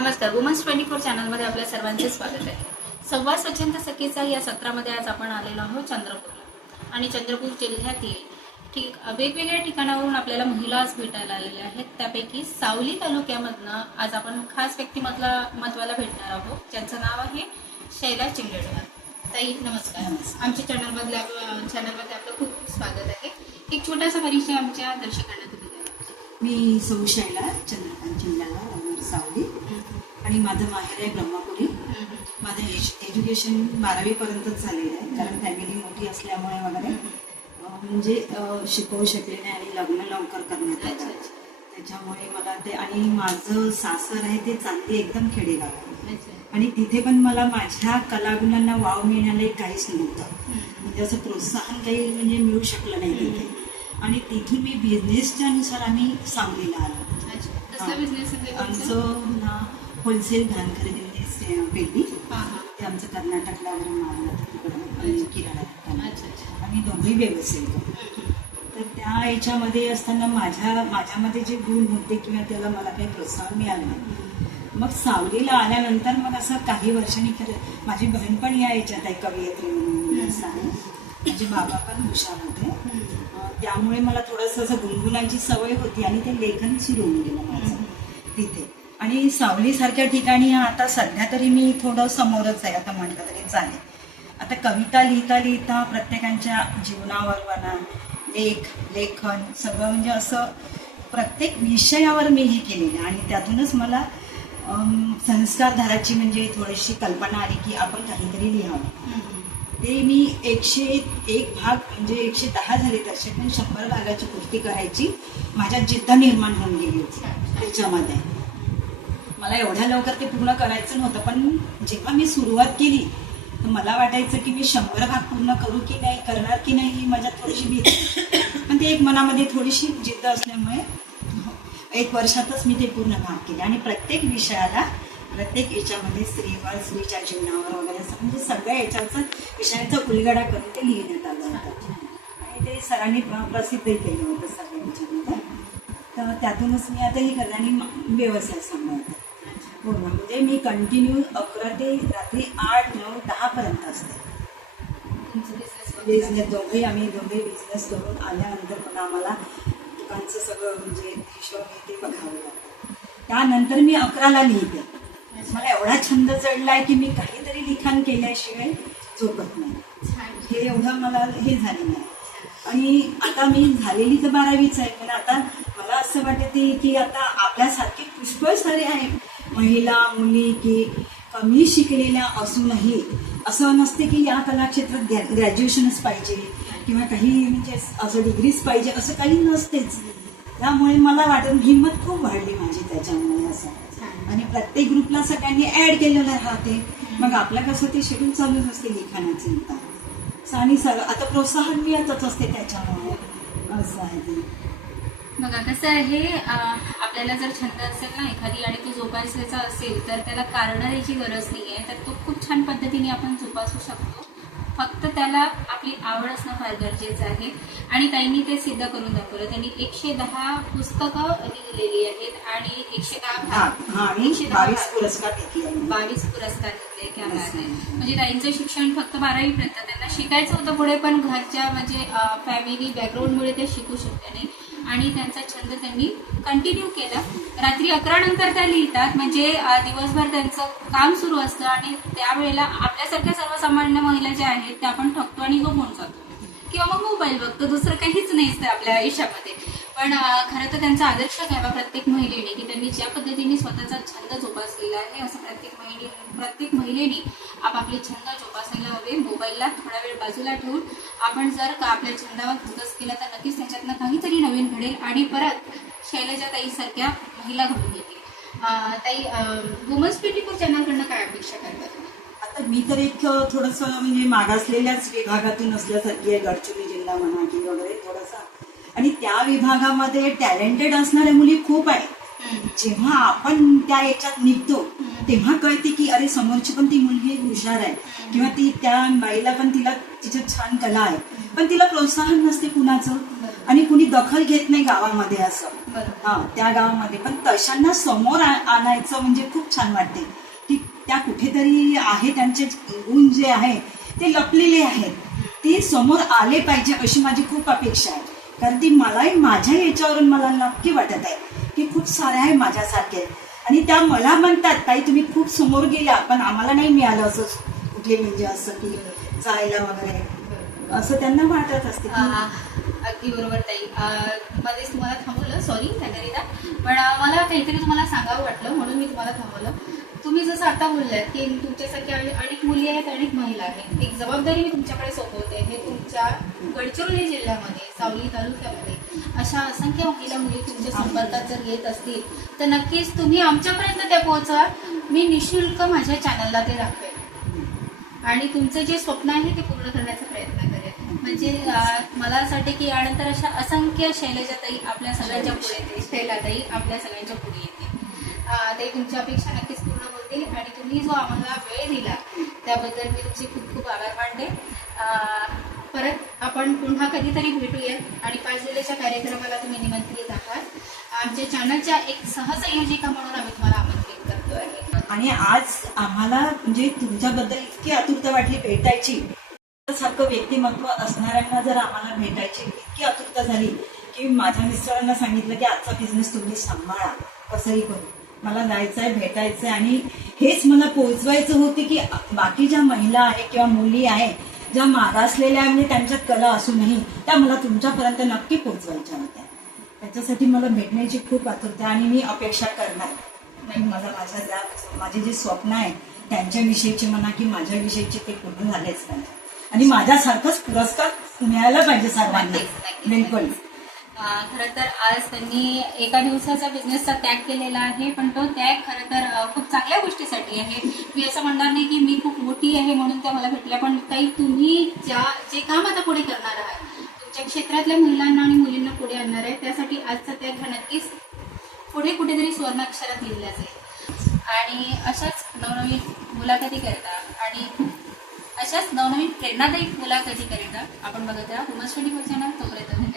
नमस्कार. वुमन्स 24 चॅनलमध्ये आपल्या सर्वांचे स्वागत आहे. संवाद स्वच्छंद सखीचा या सत्रामध्ये आज आपण आलेलो आहोत चंद्रपूरला. आणि चंद्रपूर जिल्ह्यातील वेगवेगळ्या ठिकाणावरून आपल्याला महिला आज भेटायला आलेल्या आहेत. त्यापैकी सावली तालुक्यामधनं आज आपण खास व्यक्तिमत्वाला भेटणार आहोत, ज्यांचं नाव आहे शैला चिंगलेडकर. ताई नमस्कार. आमच्या चॅनलमध्ये आपलं खूप स्वागत आहे. एक छोटासा परिचय आमच्या दर्शकांना तुम्ही द्या. मी सौ शैला चंद्रकांत चिंगलेडकर सावली आणि माझं माहेर आहे ब्रह्मपुरी. माझं एज्युकेशन 12वी पर्यंतच झालेलं आहे, कारण फॅमिली मोठी असल्यामुळे वगैरे म्हणजे शिकवू शकले नाही आणि लग्न लवकर करण्यात आलं. त्याच्यामुळे मला ते, आणि माझं सासर आहे ते चांदी एकदम खेडेगाव आहे आणि तिथे पण मला माझ्या कलागुणांना वाव मिळण्याला काहीच नव्हतं, म्हणजे असं प्रोत्साहन काही म्हणजे मिळू शकलं नाही तिथे. आणि तिथे मी बिझनेसच्या नुसार आम्ही सांगलीला आलो. आमचं होलसेल धान खरेदी पेटी, ते आमचं कर्नाटकला वगैरे मारलं तिकडं किराणा दुकान. आम्ही दोघंही व्यवसाय करतो. तर त्या याच्यामध्ये असताना माझ्यामध्ये जे गुण होते किंवा त्याला मला काही प्रोत्साहन मिळालं नाही. मग सावलीला आल्यानंतर मग असं काही वर्षांनी खरं माझी बहीण पण या याच्यात आहे, कवयित्री म्हणून असं आहे. माझे बाबा पण हुशार होते, त्यामुळे मला थोडंसं असं गुणगुणांची सवय होती आणि ते लेखन सुरू होऊन गेलं माझं तिथे. आणि सावलीसारख्या ठिकाणी आता सध्या तरी मी थोडं समोरच आहे, आता म्हटलं तरी चालेल. आता कविता लिहिता लिहिता प्रत्येकांच्या जीवनावर म्हणा, लेखन सगळं म्हणजे असं प्रत्येक विषयावर मी हे केलेलं आणि त्यातूनच मला संस्कारधाराची म्हणजे थोडीशी कल्पना आली की आपण काहीतरी लिहावं. ते मी 101 भाग म्हणजे 110 झाले तसे, पण 100 भागाची पूर्ती करायची माझ्यात जिद्द निर्माण होऊन गेली होती. त्याच्यामध्ये मला एवढ्या लवकर ते पूर्ण करायचं नव्हतं, पण जेव्हा मी सुरुवात केली तर मला वाटायचं की मी 100 भाग पूर्ण करू की नाही, करणार की नाही, ही माझ्यात थोडीशी भीती. पण ते एक मनामध्ये थोडीशी जिद्द असल्यामुळे 1 वर्षातच मी ते पूर्ण भाग केले. आणि प्रत्येक विषयाला, प्रत्येक याच्यामध्ये स्त्रीच्या जीवनावर वगैरे असं म्हणजे सगळ्या विषयाचा उलगडा करून ते लिहिण्यात आलं होतं. आणि ते सरांनी प्रसिद्धही केलं होतं सगळ्या याच्यामध्ये. तर त्यातूनच मी आता हे करते आणि व्यवसाय सांभाळते पूर्ण. म्हणजे मी कंटिन्यू 11 ते रात्री 8, 9, 10 पर्यंत असते. बिझनेस आम्ही दोघे बिझनेस करून आल्यानंतर पण आम्हाला दुकानचं सगळं म्हणजे हिशोब ते बघावं लागतं. त्यानंतर मी 11ला लिहिते. मला एवढा छंद चढलाय की मी काहीतरी लिखाण केल्याशिवाय झोपत नाही. हे एवढं मला हे झालं नाही. आणि आता मी झालेली तर 12वीच आहे, पण आता मला असं वाटते की आता आपल्यासारखे पुष्कळ सारे आहेत महिला मुली की कमी शिकलेल्या असूनही असं नसते की या कलाक्षेत्रात ग्रॅज्युएशनच पाहिजे किंवा काही म्हणजे असं डिग्रीज पाहिजे, असं काही नसतेच. त्यामुळे मला वाटत हिंमत खूप वाढली माझी त्याच्यामुळे असं. आणि प्रत्येक ग्रुपला सगळ्यांनी ऍड केलेलं राहते, मग आपलं कसं ते शेड्यूल चालूच असते लिखाणाचं. आणि आता प्रोत्साहन मिळतच असते त्याच्यामुळे असं आहे ते. बघा कसं आहे, आपल्याला जर छंद असेल ना एखादी आणि तो जोपासायचा असेल तर त्याला कारण द्यायची गरज नाही आहे. तर तो खूप छान पद्धतीने आपण जोपासू शकतो. फक्त त्याला आपली आवड असणं फार गरजेचं आहे. आणि ताईंनी ते सिद्ध करून दाखवलं. त्यांनी 110 पुस्तकं लिहिलेली आहेत आणि 22 पुरस्कार घेतले. 22 पुरस्कार घेतले. क्या बात आहे. म्हणजे ताईंचं शिक्षण फक्त 12वी पर्यंत, त्यांना शिकायचं होतं पुढे, पण घरच्या म्हणजे फॅमिली बॅकग्राऊंडमुळे ते शिकू शकले नाही. आणि त्यांचा छंद त्यांनी कंटिन्यू केला. रात्री 11 नंतर त्या लिहितात, म्हणजे दिवसभर त्यांचं काम सुरू असतं आणि त्यावेळेला आपल्यासारख्या सर्वसामान्य महिला ज्या आहेत त्या आपण थकतो आणि झोपून जातो किंवा मग मोबाईल बघतो, दुसरं काहीच नाही असतं आपल्या आयुष्यामध्ये. पण खरं तर त्यांचा आदर्श घ्यावा प्रत्येक महिलेने की त्यांनी ज्या पद्धतीने स्वतःचा छंद जोपासलेला आहे, असं प्रत्येक महिलेने आपापले छंद जोपासायला हवे. मोबाईलला थोडा वेळ बाजूला ठेवून आपण जर का आपल्या छंदावर फोकस केला तर नक्कीच त्याच्यातनं काहीतरी नवीन घडेल आणि परत शैलजा ताईसारख्या महिला घडून येतील. ताई, वुमन्स 24 चॅनलकडनं काय अपेक्षा करतात? आता मी तर एक थोडंसं म्हणजे मागासलेल्याच विभागातून असल्यासारखी आहे, गडचिरोली जिल्हा म्हणा की वगैरे थोडासा. आणि त्या विभागामध्ये टॅलेंटेड असणाऱ्या मुली खूप आहेत. जेव्हा आपण त्या याच्यात निघतो तेव्हा कळते की अरे समोरची पण ती मुलगी हुशार आहे किंवा ती त्या बाईला पण तिच्यात छान कला आहे, पण तिला प्रोत्साहन नसते कुणाचं आणि कुणी दखल घेत नाही गावामध्ये असं. बरोबर. हा त्या गावामध्ये. पण तशांना समोर आणायचं म्हणजे खूप छान वाटते की त्या कुठेतरी आहे, त्यांचे गुण जे आहे ते लपलेले आहेत, ते समोर आले पाहिजे अशी माझी खूप अपेक्षा आहे. कारण ती मलाही माझ्या याच्यावरून मला नक्की वाटत आहे की खूप साऱ्या आहे माझ्यासारखे, आणि त्या मला म्हणतात ताई तुम्ही खूप समोर गेला पण आम्हाला नाही मिळालं असं कुठे, म्हणजे असं की जायला वगैरे असं त्यांना वाटत असते की अगदी बरोबर ताई. मध्येच तुम्हाला थांबवलं, सॉरी त्याकरिता. पण मला काहीतरी तुम्हाला सांगावं वाटलं म्हणून मी तुम्हाला थांबवलं. तुम्ही जसं आता बोललात की तुमच्यासारख्या अनेक मुली आहेत, अनेक महिला आहेत, एक जबाबदारी मी तुमच्याकडे सोपवते. हे तुमच्या गडचिरोली जिल्ह्यामध्ये सावली तालुक्यामध्ये अशा असंख्य महिला मुली तुमच्या संपर्कात जर येत असतील तर नक्कीच तुम्ही आमच्यापर्यंत ते पोहोचवा. मी निशुल्क माझ्या चॅनलला ते दाखवेन आणि तुमचं जे स्वप्न आहे ते पूर्ण करण्याचा प्रयत्न करेन. म्हणजे मला असं वाटतं की यानंतर अशा असंख्य शैलजाताई आपल्या सगळ्यांच्या पुढे येतील, शैलाताई आपल्या सगळ्यांच्या पुढे येतील. ते तुमच्या अपेक्षा नक्कीच पूर्ण होतील आणि तुम्ही जो आम्हाला वेळ दिला त्याबद्दल मी तुमचे खूप खूप आभार मानते. परत आपण पुन्हा कधीतरी भेटूयात आणि 5 जुलैच्या कार्यक्रमाला तुम्ही निमंत्रित आहात. आमच्या चॅनलच्या एक सहसंयोजिका म्हणून आम्ही तुम्हाला आमंत्रित करतो आहे. आणि आज आम्हाला म्हणजे तुमच्याबद्दल इतकी आतुरता वाटली भेटायची. सारखं व्यक्तिमत्व असणाऱ्यांना जर आम्हाला भेटायची इतकी आतुरता झाली की माझ्या मिस्टरांना सांगितलं की आजचा बिझनेस तुम्ही सांभाळा कसंही करू, मला जायचं आहे, भेटायचं आहे. आणि हेच मला पोहोचवायचं होते की बाकी ज्या महिला आहे किंवा मुली आहे ज्या मागासलेल्या म्हणजे त्यांच्यात कला असूनही त्या मला तुमच्यापर्यंत नक्की पोहोचवायच्या होत्या. त्याच्यासाठी मला भेटण्याची खूप आतुरता आणि मी अपेक्षा करणार नाही. माझे जे स्वप्न आहे त्यांच्याविषयीचे म्हणा की माझ्याविषयीचे ते पूर्ण झालेच पाहिजे आणि माझ्यासारखाच पुरस्कार मिळायला पाहिजे सर्वांना. बिलकुल. खरं तर आज त्यांनी एका दिवसाचा बिझनेसचा त्याग केलेला आहे, पण तो त्याग खरं तर खूप चांगल्या गोष्टीसाठी आहे. मी असं म्हणणार नाही की मी खूप मोठी आहे म्हणून त्या मला भेटल्या, पण काही तुम्ही जे काम आता पुढे करणार आहात तुमच्या क्षेत्रातल्या महिलांना आणि मुलींना पुढे आणणार आहे, त्यासाठी आजचा त्याग हा नक्कीच पुढे कुठेतरी सुवर्णाक्षरात लिहिला जाईल. आणि अशाच नवनवीन मुलाखती करता आणि अशाच नवनवीन प्रेरणादायी मुलाखती करता आपण बघत राहा उमस 24 चॅनल. तोपर्यंत